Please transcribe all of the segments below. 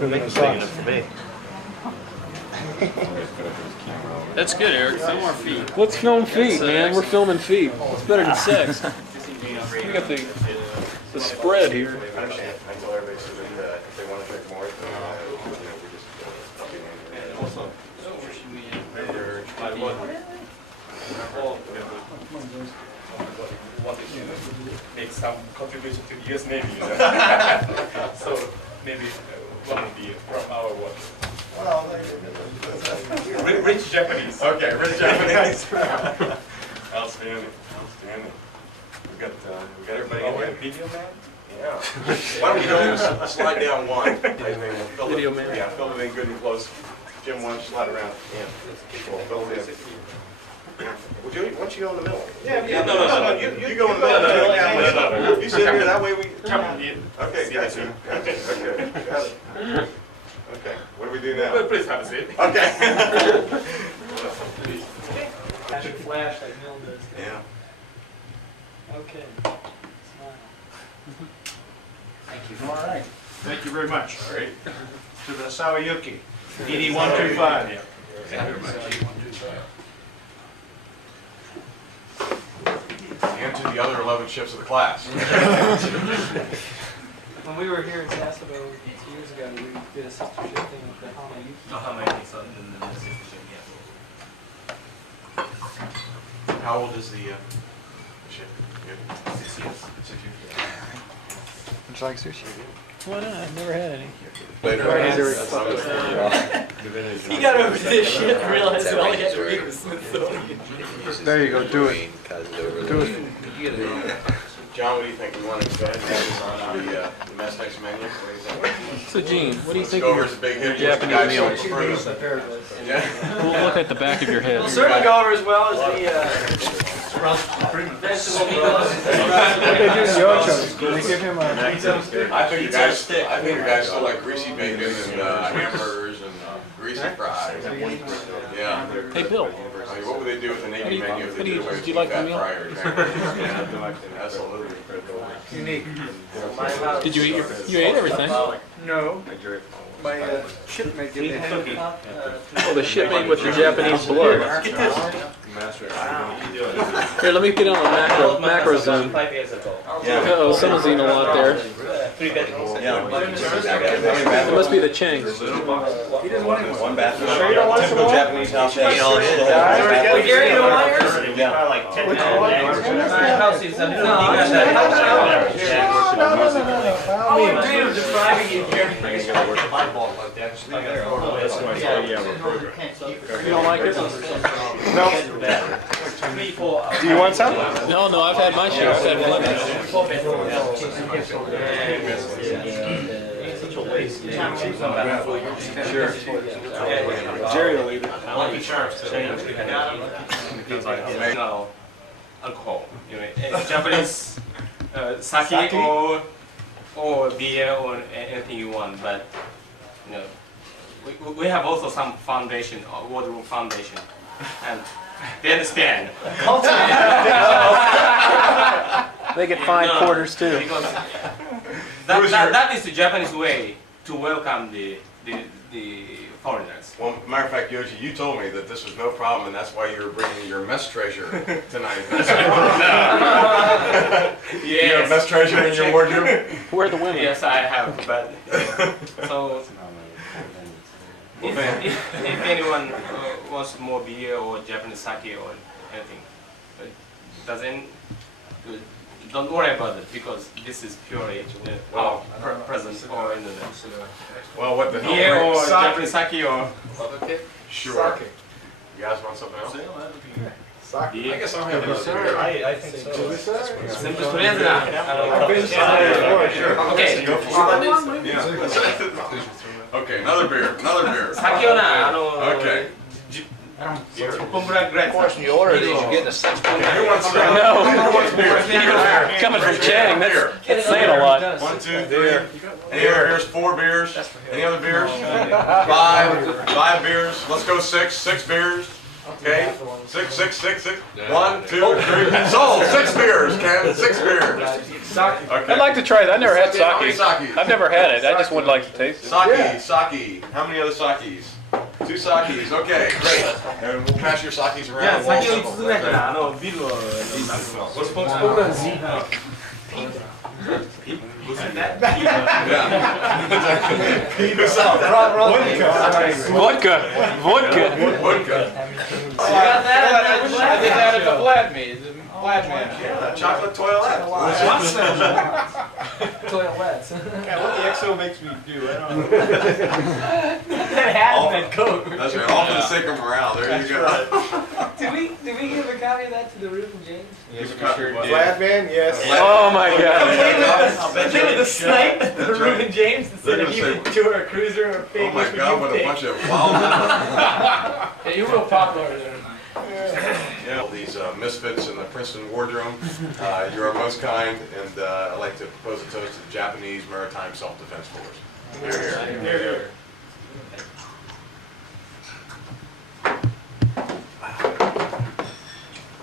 Make it big enough for me. That's good, Eric. Film our feet. Let's film feet, man. We're filming feet. It's better than sex. We got the spread here. I tell everybody so that if they want to drink more, Also, make some contribution to the US Navy. So maybe one of the from our work. Rich Japanese. okay, rich Japanese. Outstanding. We got everybody in here. Video man. Yeah. Why don't we go slide down one? Video man. Yeah, fill it in good and close. Jim, why don't you slide around? Yeah. Well, fill it in. Would you, why don't you go in the middle? Yeah, No. You go in the middle. No. You sit here, that way we... Okay, got you. Okay, got it. Okay, what do we do now? Please have a seat. Okay. I should flash like Neil does. Yeah. Okay. Smile. Thank you. All right. Thank you very much. All right. To the Sawayuki, DD 125. Thank you very much. And to the other 11 ships of the class. When we were here in Sasebo 2 years ago, we did a sister ship thing with the Hontz. How old is the ship? 6 years. 6 years. Would you like sushi? Why not? I've never had any. Later. He got over this shit and realized that all he had to read was Smithsonian. There you go. Do it. Do it. John, what do you think? We want to go ahead and have this on the mess next menu? What do you think? So, Gene, what do you think Go of over your as a big hit. Japanese meal? Yeah. We'll look at the back of your head. We'll certainly go over as well as the vegetable meals. They do yochos. They give him a... I think you guys still like greasy bacon and hamburgers and greasy fries. Yeah. Hey, Bill. I mean, what would they do with the Navy menu if they did away with do you like the fat meal? fryers? Yeah, absolutely. Unique. Did you eat you ate everything? No. My shipmate gave me a cookie. Oh, the ship made with the Japanese blood. Here, let me get on the macro zoom. 5 years ago. Uh-oh, someone's eating a lot there. 3 bedrooms. It must be the Changs. He didn't want anyone. One bathroom. Sure you don't want Typical some more? Japanese house. Wait, Gary, you don't want yours? Our house is no, oh, I'm dreaming of depriving you here. You don't like it? No. 3, 4. Do you want some? No, I've had my share. I've had plenty. 4 bedrooms. Sure. Jerry will eat it. No, alcohol. You know, Japanese sake or beer or anything you want, but you know, we have also some foundation, Wardroom foundation, and they understand. They get fine quarters too. Because that is the Japanese way to welcome the foreigners. Well, matter of fact, Yoshi, you told me that this was no problem, and that's why you were bringing your mess treasure tonight. You have mess treasure in your wardrobe? Where are the women? Yes, I have, but so if anyone wants more beer or Japanese sake or anything, don't worry about it because this is purely our present or in the Well, what the hell? beer or Japanese sake or Sure. You guys want something else? I guess I'll have another beer. I think so. とりあえずなOkay. Okay, another beer. 先をな Okay. 10本ぐらい Of course, when you order these, you get a 6 Okay, who wants I know. Coming from Chang, that's saying a lot. 1, 2, 3. Any other beers? 4 beers? Any other beers? 5 beers. Let's go 6 beers. Okay, 6, 6, 6, 6. 1, 2, 3. Sold. 6 beers, Ken. 6 beers. Sake. Okay. I'd like to try it. I've never had How many sake. sakes? I've never had it. I just would like to taste it. Sake. How many other sakes? 2 sakes. Okay, great. And we'll pass your sakes around. じゃあ先を5つぐらいからビールを Vodka. Vodka. I did that at the Vlad man. Chocolate toilet. Toilets. What the XO makes me do, I don't know. That hat and that coat. That's right. All for the sake of morale. There you go. Did we give a copy of that to the Roof and James? Yes, we sure did. Vlad man, yes. Oh my god. Complete with the snipe at the That's Roof right. and James instead They're of gonna you say- tour a cruiser or a Oh pig. my which would God, you what a pick? bunch of wild. Yeah, you're real popular there. Yeah, these misfits in the Princeton Wardroom. You are most kind, and I'd like to propose a toast to the Japanese Maritime Self-Defense Force. Here, here.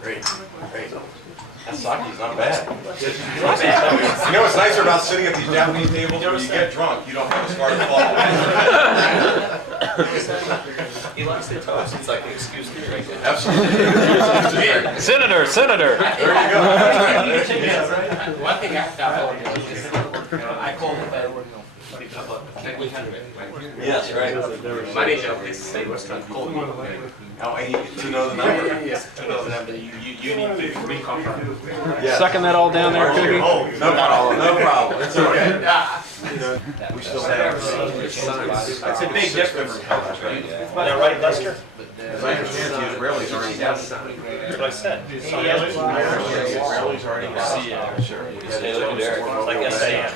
Great, great. That sake's not bad. You know what's nicer about sitting at these Japanese tables? When you get drunk, you don't have a smart fall. He likes the toast. It's like an excuse to drink it. Absolutely. Senator. There you go. That's right. One thing I called Yes, right. manager of this restaurant called me. Oh, and you get to know the number. Yes, to know the number. You need to reconfirm. Yes. Sucking that all down there, Cookie? No problem, no problem. It's okay. We still have. It's a big difference. Is that right, Lester? As I understand, the Israelis already have. That's what I said. The Israelis already have. Sure. Like SAM.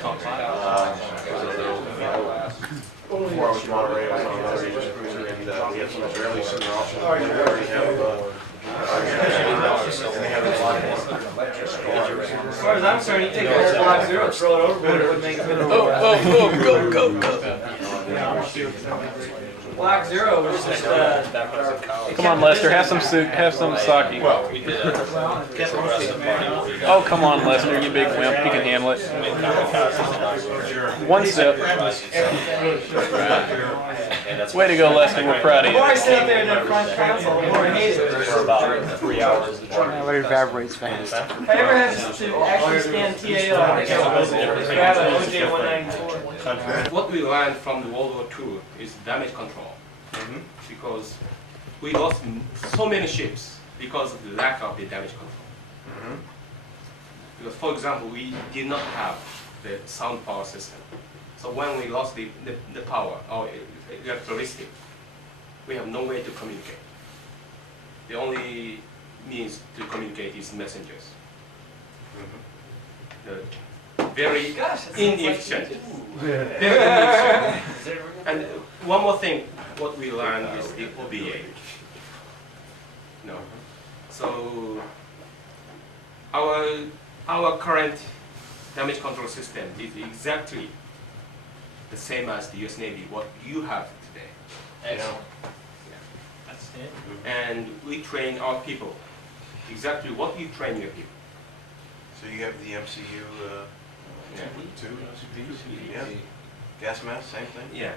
Before I was Monterey, I was on another Egypt cruiser, and we had some Israelis sitting offshore. They already have. And they have a lot more. As far as I'm concerned, you take a whole Block Zero, throw it overboard, it would make it Block Zero was just, Come on, Lester. Have some soup. Have some sake. Well, Oh, come on, Lester. You big wimp. You can handle it. One sip. Way to go, Lester. We're proud of the more I you. sit up there in that front console, the more I hate it. For about 3 hours. But it evaporates fast. If I ever have to actually stand TAO, I think I would grab an OJ 194. What we learned from the World War II is damage control. Because we lost so many ships because of the lack of the damage control. Because, for example, we did not have the sound power system. So when we lost the power or electricity, we have no way to communicate. The only means to communicate is messengers. Very inefficient. Very inefficient. And one more thing, what we learned is the OBA. No. So our current damage control system is exactly the same as the US Navy, what you have today. Excellent. That's it. And we train our people exactly what you train your people. so you have the MCU, Yeah. two, yeah. Gas mask, same thing? Yeah.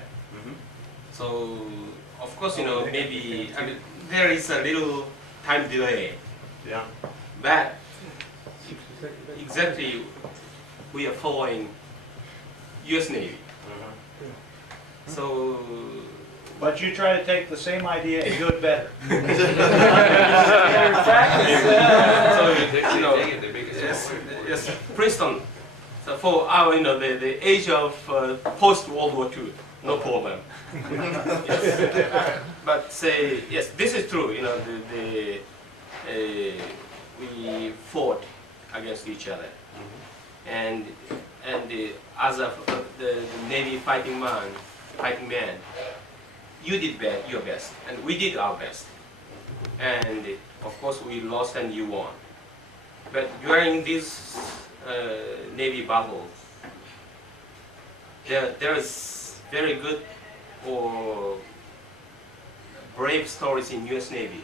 So of course, maybe there is a little time delay, Yeah. but exactly we are following US Navy. So But you try to take the same idea and do it better. yes, Princeton. So for our, the age of post World War II, no problem. But say yes, this is true. We fought against each other, and as the Navy fighting man, you did your best, and we did our best, and of course we lost and you won. But during this Navy battle, there is very good or brave stories in U.S. Navy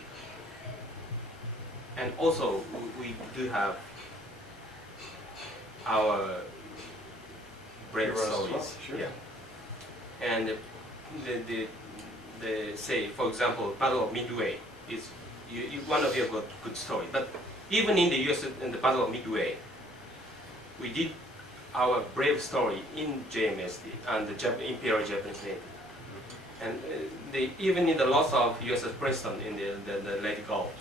And also we do have our brave stories. Sure. Yeah. And the say, for example, Battle of Midway is one of your good story. But even in the U.S. in the Battle of Midway, we did our brave story in JMSD and the Imperial Japanese Navy. And even in the loss of USS Princeton in the Leyte Gulf,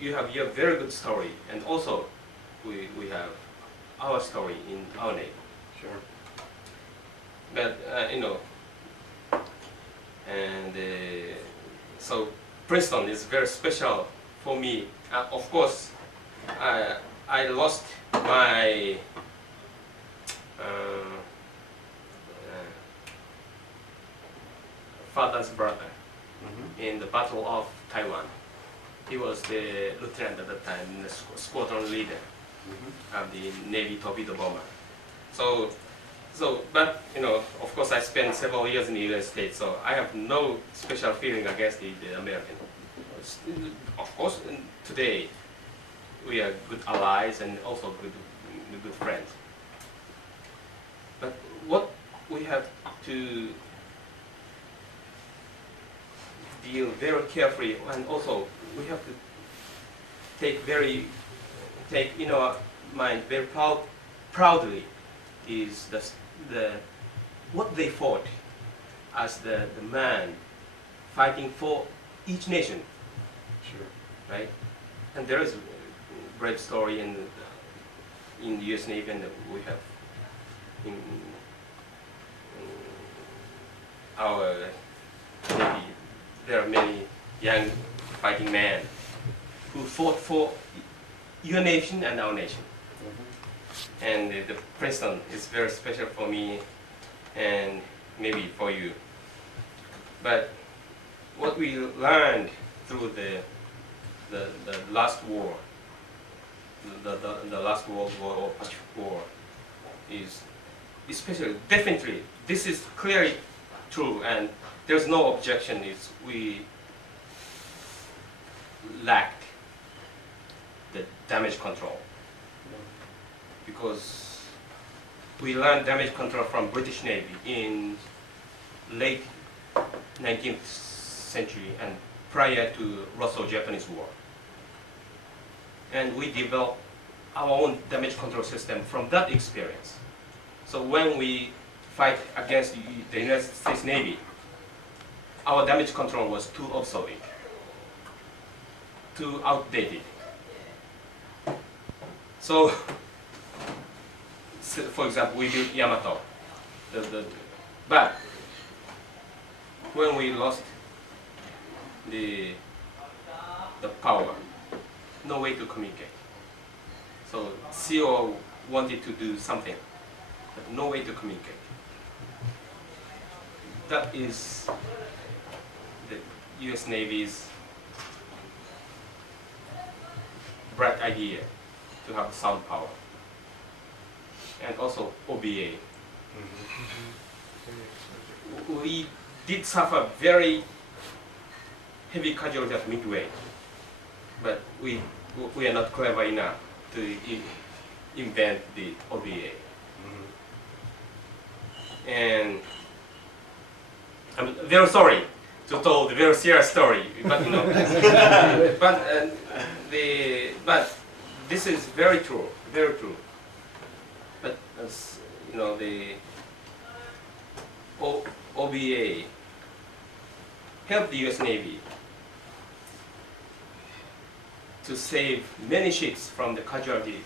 you have your very good story, and also we have our story in our Navy. Sure. But and so Princeton is very special for me. Of course, I lost my father's brother in the Battle of Taiwan. He was the lieutenant at that time, the squadron leader of the Navy torpedo bomber. But of course, I spent several years in the United States, so I have no special feeling against the American. Of course, today we are good allies and also good friends. But what we have to deal very carefully, and also we have to take in our mind very proudly is what they fought as the man fighting for each nation. Sure. Right? And there is a brave story in the U.S. Navy, and we have in our Navy. There are many young fighting men who fought for your nation and our nation. And the Princeton is very special for me, and maybe for you. But what we learned through the last war, the last World War or Pacific War, is especially definitely this is clearly true, and there's no objection. Is we lacked the damage control. Because we learned damage control from British Navy in late 19th century and prior to Russo-Japanese War. And we developed our own damage control system from that experience. So when we fight against the United States Navy, our damage control was too obsolete, too outdated. So, for example, we built Yamato, but when we lost the power, no way to communicate. So CO wanted to do something, but no way to communicate. That is the U.S. Navy's bright idea to have sound power. And also OBA. We did suffer very heavy casualties at Midway, but we are not clever enough to invent the OBA. And I'm very sorry to tell the very serious story, but but this is very true, very true. But as the OBA helped the U.S. Navy to save many ships from the casualty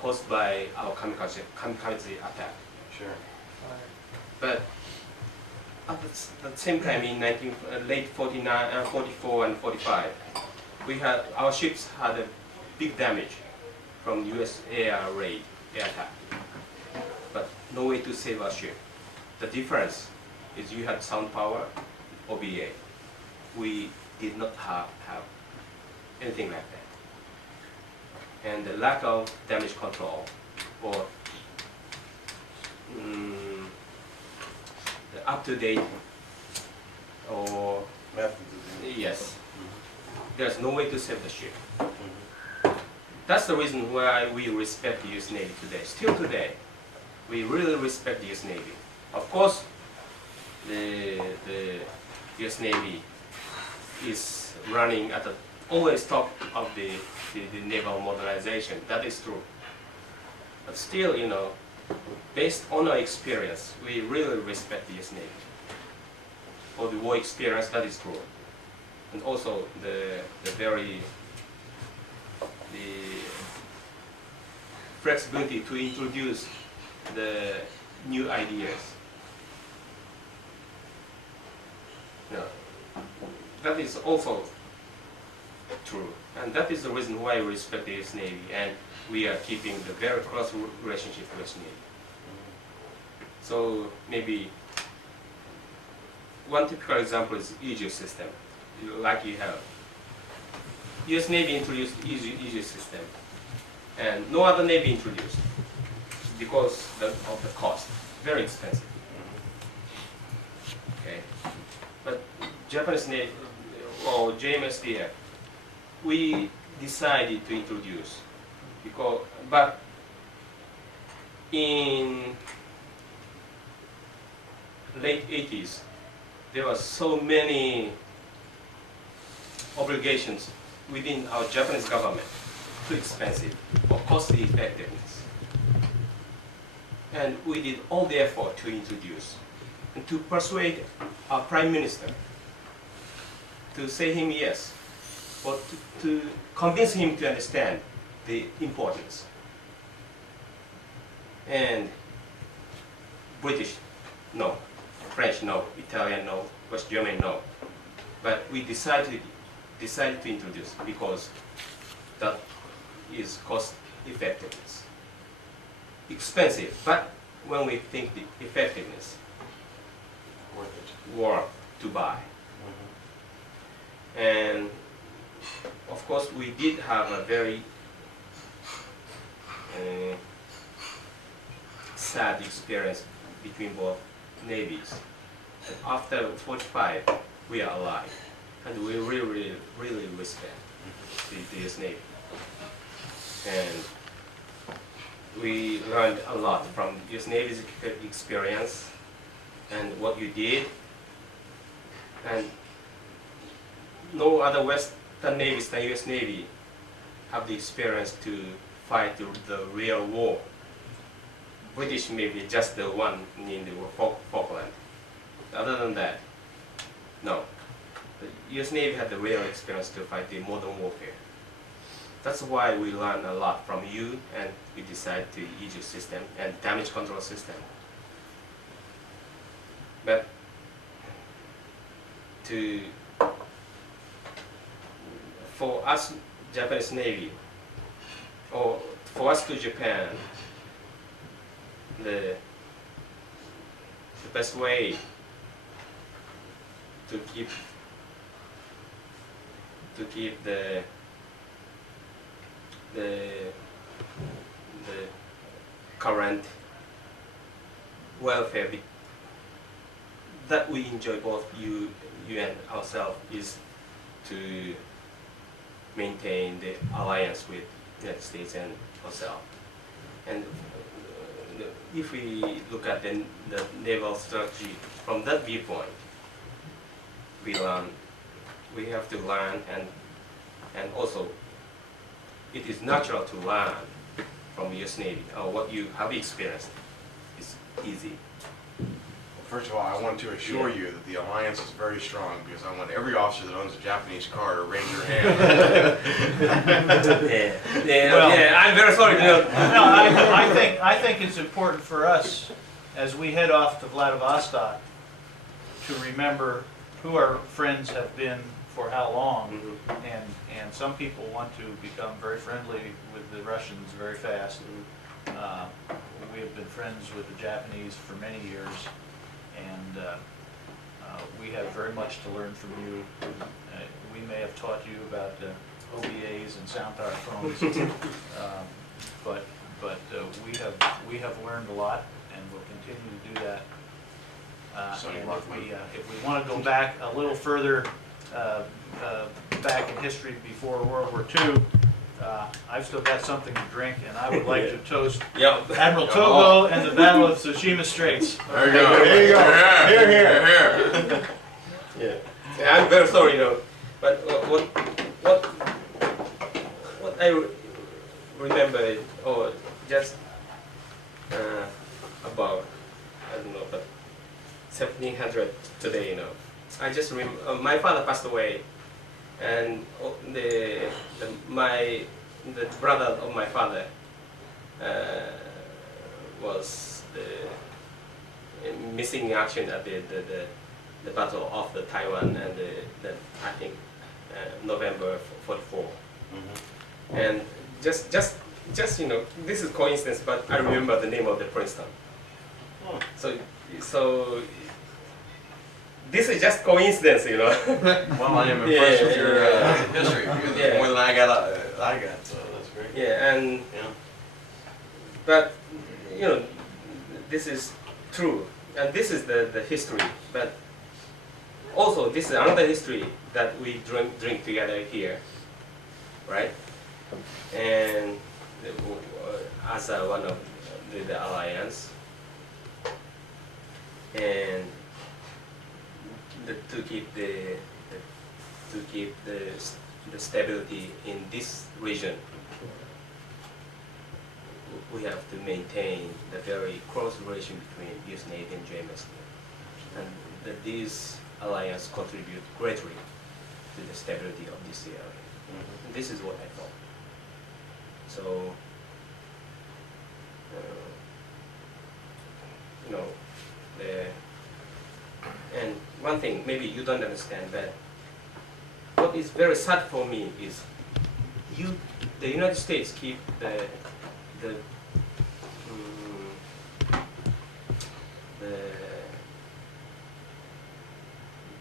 caused by our kamikaze attack. Sure. But at the same time, in late 49, 44 and 45, our ships had a big damage from U.S. air attack. But no way to save our ship. The difference is you had sound power, OBA. We did not have anything like that. And the lack of damage control, or the up-to-date, or Methods. yes, there's no way to save the ship. That's the reason why we respect the U.S. Navy today. Still today, we really respect the U.S. Navy. Of course, the U.S. Navy is running at the always top of the naval modernization. That is true. But still, you know, based on our experience, we really respect the U.S. Navy. For the war experience, that is true. And also the flexibility to introduce the new ideas. Yeah. That is also true. And that is the reason why we respect the US Navy, and we are keeping the very close relationship with US Navy. So maybe one typical example is Aegis system, like you have. US Navy introduced Aegis system, and no other Navy introduced because of the cost, very expensive. Okay, but Japanese Navy or JMSDF, we decided to introduce but in late 80s, there were so many obligations within our Japanese government, too expensive or costly effectiveness. And we did all the effort to introduce and to persuade our Prime Minister to say him yes, or to convince him to understand the importance. And British, no. French, no. Italian, no. West German, no. But we decided to introduce because that is cost effectiveness. Expensive, but when we think the effectiveness, worth to buy. And of course, we did have a very sad experience between both navies. And after 45, we are alive, and we really respect the US Navy. And we learned a lot from US Navy's experience and what you did. And no other Western navies than US Navy have the experience to fight the real war. British may be just the one in the Falkland. Other than that, no. The US Navy had the real experience to fight the modern warfare. That's why we learned a lot from you, and we decided to Aegis system and damage control system. But for us, Japanese Navy, or for us to Japan, the best way to keep the current welfare that we enjoy, both you and ourselves, is to maintain the alliance with the United States and ourselves. And if we look at the naval strategy from that viewpoint, we have to learn, and also it is natural to learn from US Navy, or what you have experienced is easy. First of all, I want to assure you that the alliance is very strong, because I want every officer that owns a Japanese car to raise their hand. Yeah, I'm very sorry. No, I think it's important for us, as we head off to Vladivostok, to remember who our friends have been for how long, and some people want to become very friendly with the Russians very fast. We have been friends with the Japanese for many years, and we have very much to learn from you. We may have taught you about OBAs and sound power phones, but we have learned a lot, and we'll continue to do that. And if we want to go back a little further back in history before World War II, I've still got something to drink, and I would like to toast Yeah. Admiral Togo and the Battle of Tsushima Straits. There you go. There you go. Here, here. Yeah. Yeah, I'm very sorry, but what I remember is, just about, I don't know, but 1700 today, I just remember, my father passed away, and the brother of my father was missing in action at the Battle of the Taiwan, and I think November 44. And just this is coincidence, but I remember the name of the Princeton. So this is just coincidence, Well, I am impressed with your history. Yeah. More than I got, so that's great. Yeah, and but this is true, and this is the history. But also, this is another history that we drink together here, right? And as one of the alliance, and to keep the stability in this region, we have to maintain the very close relation between US Navy and JMS, and these alliance contribute greatly to the stability of this area. And this is what I thought. So, and one thing maybe you don't understand, but what is very sad for me is the United States keep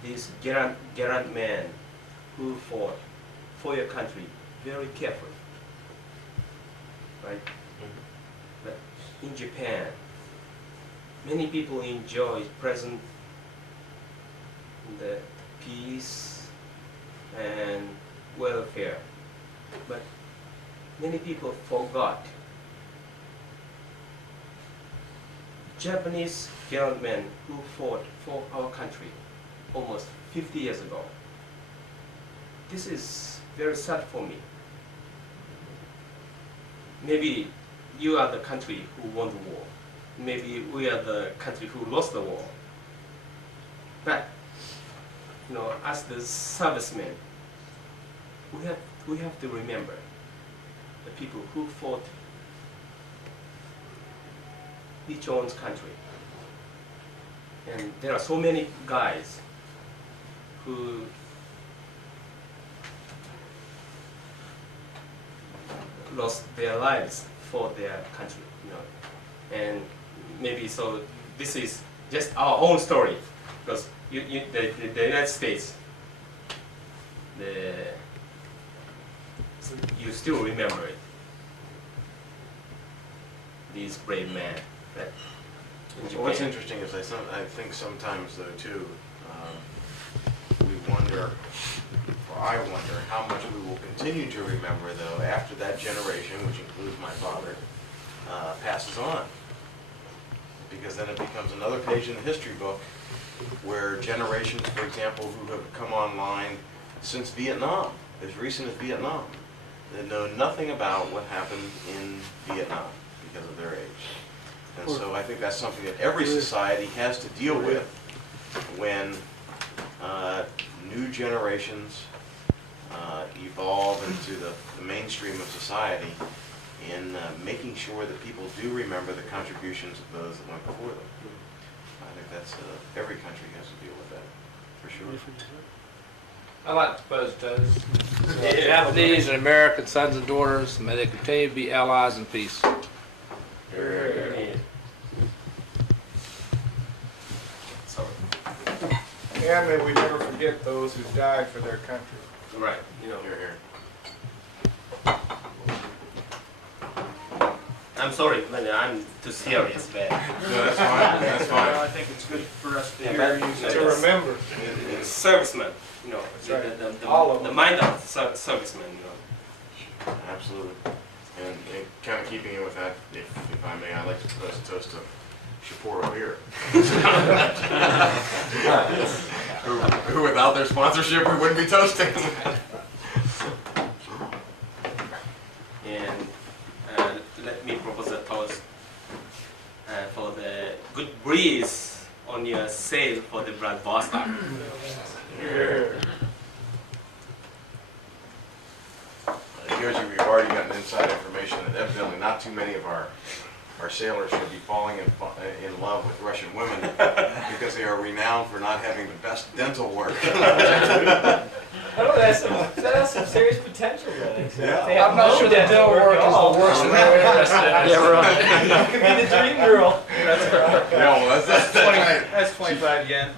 this gallant man who fought for your country very carefully, right? But in Japan, many people enjoy present the peace and welfare, but many people forgot Japanese gallant men who fought for our country almost 50 years ago. This is very sad for me. Maybe you are the country who won the war. Maybe we are the country who lost the war. But as the servicemen, we have to remember the people who fought each one's country. And there are so many guys who lost their lives for their country, and maybe so this is just our own story, because the United States, you still remember it, these brave men that in Japan. What's interesting is I think sometimes though too, we wonder, or I wonder, how much we will continue to remember though after that generation, which includes my father, passes on. Because then it becomes another page in the history book where generations, for example, who have come online since Vietnam, as recent as Vietnam, that know nothing about what happened in Vietnam because of their age. And so I think that's something that every society has to deal with when new generations evolve into the mainstream of society, in making sure that people do remember the contributions of those that went before them. I think that's, every country has to deal with that, for sure. I like to pose toast. Yeah. Japanese and American sons and daughters, may they continue to be allies in peace. Sorry. And may we never forget those who died for their country. Right, Here, here. I'm sorry, but I'm too serious, man. No, that's fine, that's Well, I fine. think it's good for us to Yeah, hear but- you say To this. remember. It's serviceman, you know, right. the, All of the them. mind of serviceman, you know. Absolutely. And kind of keeping it with that, if I may, I'd like to propose a toast to Sapporo Beer. who without their sponsorship, we wouldn't be toasting. And let me propose a toast for the good breeze on your sail for the Vladivostok. Here's we've already gotten inside information that evidently not too many of our sailors should be falling in love with Russian women because they are renowned for not having the best dental work. Oh, that has some serious potential, really. Yeah. They have I'm not no sure the dental dental work is at all. the worst thing I've ever seen. Yeah, right. You could be the dream girl. No, that's right. That's 25 yen.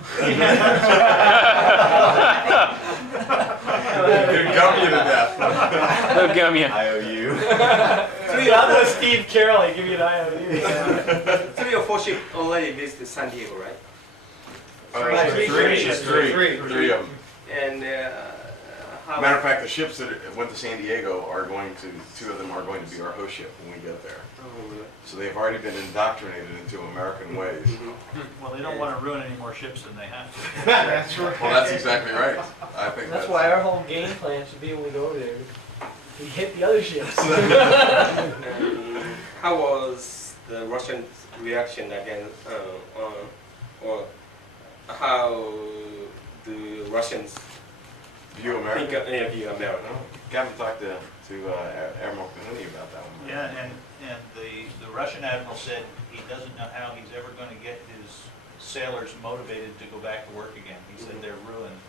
It'd gum you to death. They'll gum you. IOU. Sweet, I'll know Steve Carroll. He give you an IOU. 3 or 4 ships already visited San Diego, right? Three of them. And how? Matter of fact, the ships that went to San Diego are going to, 2 of them are going to be our host ship when we get there. So they've already been indoctrinated into American ways. Well, they don't want to ruin any more ships than they have to. That's right. Well, that's exactly right. I think That's why our whole game plan should be when we go over there. We hit the other ships. How was the Russian reaction against, or how do Russians view think America. of view America? Captain talked to Admiral Kahuni about that one. Yeah, and the Russian admiral said he doesn't know how he's ever going to get his sailors motivated to go back to work again. He said they're ruined.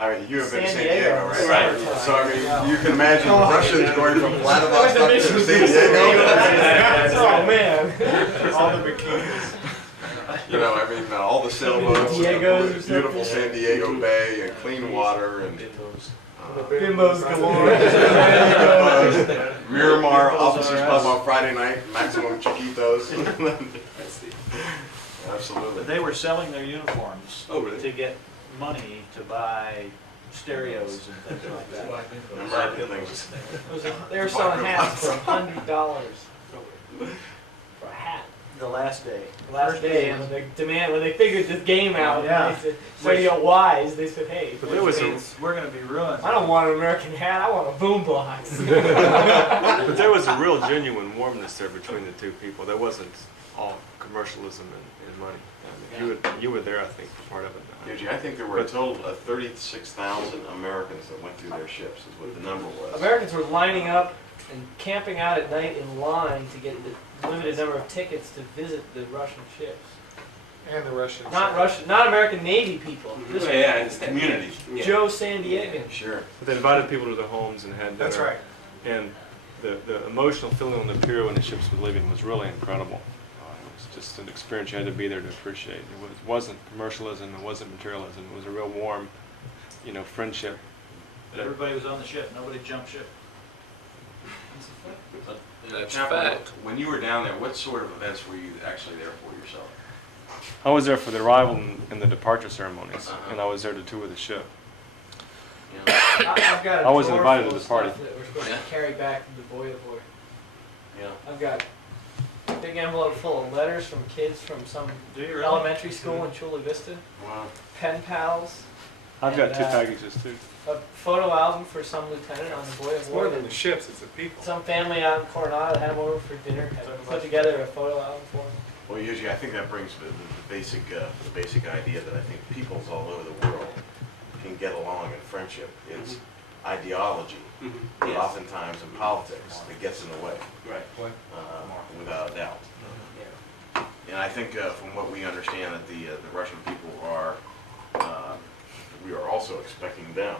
I mean, you have been to San San Diego, Diego, right? right. So I mean, you can imagine the Russians going from Vladivostok to San Diego. Oh, man. All the bikinis. You know, I mean, all the sailboats, and Diegos or the beautiful San Diego Bay, and clean water, and Bimbos galore. Miramar Officers Club on Friday night, maximum chiquitos. But Absolutely. they were selling their uniforms Oh, really? to get money to buy stereos and things like that. American things. They were selling hats for $100 for a hat. The last day. Last day, when they figured this game out, Yeah. they said, so you know, wise, they said, hey, But there was we're going to be ruined. I don't want an American hat, I want a boombox. But there was a real genuine warmness there between the two people. There wasn't all commercialism and money. I mean, you were there, I think, for part of it. Yuji, I think there were a total of 36,000 Americans that went through their ships, is what the number was. Americans were lining up and camping out at night in line to get the limited number of tickets to visit the Russian ships. And the Russians. Not American Navy people. Just Yeah, I understand. Community. Yeah. Joe San Diego. Sure. But they invited people to their homes and had dinner. That's right. And the emotional feeling on the pier when the ships were leaving was really incredible. It was just an experience you had to be there to appreciate. It wasn't commercialism, it wasn't materialism. It was a real warm, friendship. But everybody was on the ship. Nobody jumped ship. That's Now, fact. when you were down there, what sort of events were you actually there for yourself? I was there for the arrival and the departure ceremonies, Uh-huh. and I was there to tour the ship. You know, I've got a I wasn't drawer invited full to of the party. stuff that we're supposed to carry back to the Boyavor. yeah. I've got a big envelope full of letters from kids from some Do you really? elementary school in Chula Vista, Wow. pen pals, I've got And, 2 uh, packages too. a photo album for some lieutenant on the It's more Boyavor, than and the ships, it's the people. some family out in Coronado had them over for dinner, had put together a photo album for them. Well, usually I think that brings the basic idea that I think peoples all over the world can get along in friendship. It's ideology, but Yes. oftentimes in politics, that gets in the way, Right. without a doubt. Yeah. And I think from what we understand that the Russian people are, we are also expecting them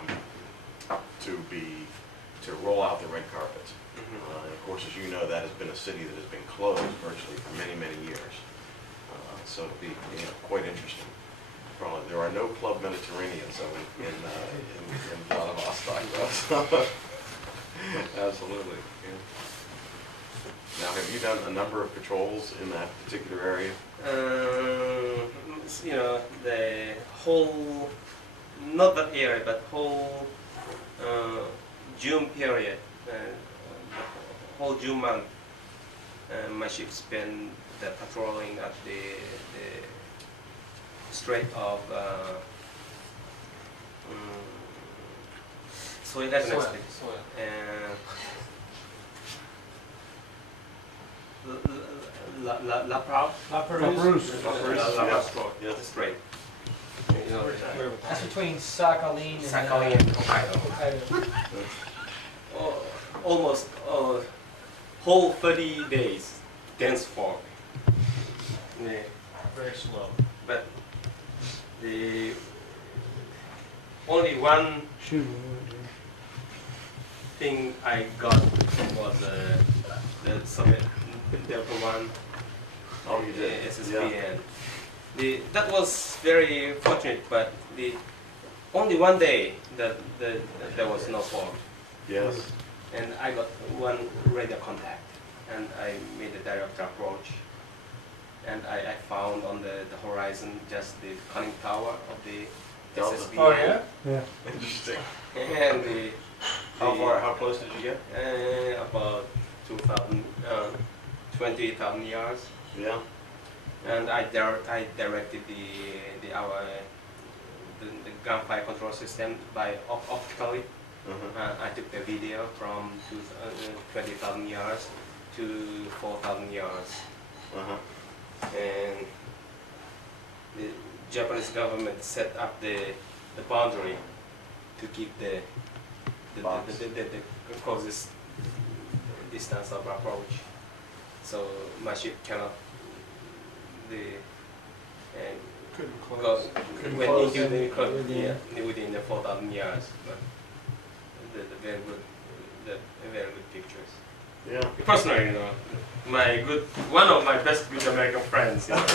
to roll out the red carpet. And of course, as you know, that has been a city that has been closed virtually for many, many years. So it'll be quite interesting. Probably there are no Club Mediterranean in Vladivostok. Though, so. Absolutely. Yeah. Now, have you done a number of patrols in that particular area? You know, the whole, not that area, but whole June period, whole June month, my ship spent the patrolling at the Strait of Soy La Proud? La Perouse. Yes. Strait. You know, That's between Sakhalin and Sakhalin and Hokkaido. Hokkaido. Almost whole 30 days dense fog. Yeah. Very slow. But the only one thing I got was the Summit Delta One. Oh, you did? SSB, Yeah. and that was very fortunate. But the only one day that there was no fog, Yes. and I got one radar contact, and I made a direct approach. And I found on the horizon just the conning tower of the Delta. SSB. Oh yeah? Yeah. Interesting. And How close did you get? about 20,000 yards. Yeah. And I directed the gunfire control system by optically. I took the video from 20,000 yards to 4,000 yards. And the Japanese government set up the boundary to keep the closest distance of approach. So my ship cannot Couldn't go close. when into the within the 4,000 yards, but the very good pictures. Yeah. Personally, you know, one of my best good American friends, you know,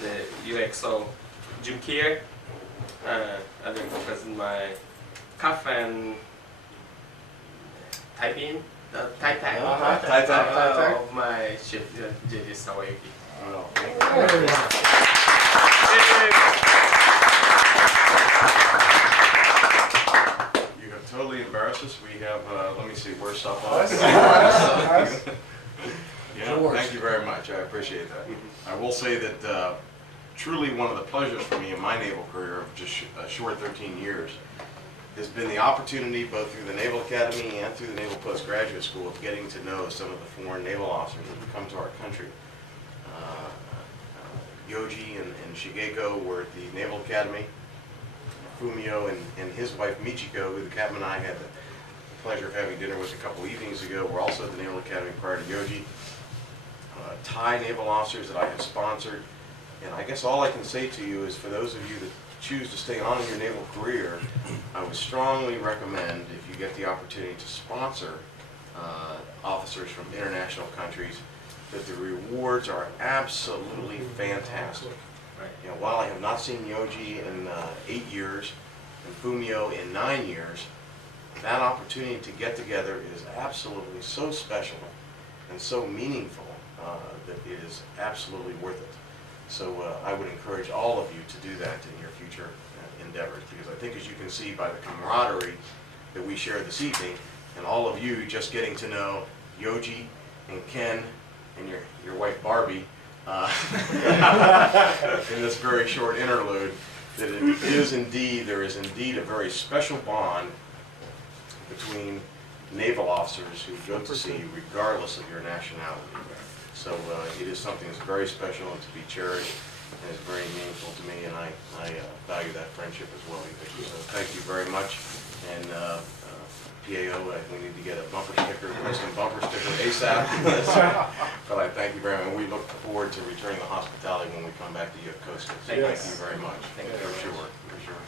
the UXO Jim Keir, I've been present my CAPT and typing, the type of my ship, JJ Sawayuki. You have totally embarrassed us. We have, let me see, where's stuff Us? Yeah, thank you very much. I appreciate that. I will say that truly one of the pleasures for me in my naval career of just a short 13 years has been the opportunity, both through the Naval Academy and through the Naval Postgraduate School, of getting to know some of the foreign naval officers that have come to our country. Yoji and Shigeko were at the Naval Academy. Fumio and his wife Michiko, who the captain and I had the pleasure of having dinner with a couple evenings ago, were also at the Naval Academy prior to Yoji. Thai naval officers that I have sponsored. And I guess all I can say to you is, for those of you that choose to stay on in your naval career, I would strongly recommend, if you get the opportunity to sponsor officers from international countries, that the rewards are absolutely fantastic. Right. You know, while I have not seen Yoji in 8 years and Fumio in 9 years, that opportunity to get together is absolutely so special and so meaningful that it is absolutely worth it. So I would encourage all of you to do that in your future endeavors, because I think, as you can see by the camaraderie that we share this evening, and all of you just getting to know Yoji and Ken and your wife Barbie in this very short interlude, that there is indeed a very special bond between naval officers who go to sea regardless of your nationality. So it is something that's very special and to be cherished, and is very meaningful to me, and I value that friendship as well. So thank you very much. And PAO, we need to get a bumper sticker, Princeton bumper sticker ASAP. But I thank you very much. We look forward to returning the hospitality when we come back to Yokosuka. So thank you very much. Thank you for very sure, much. for sure.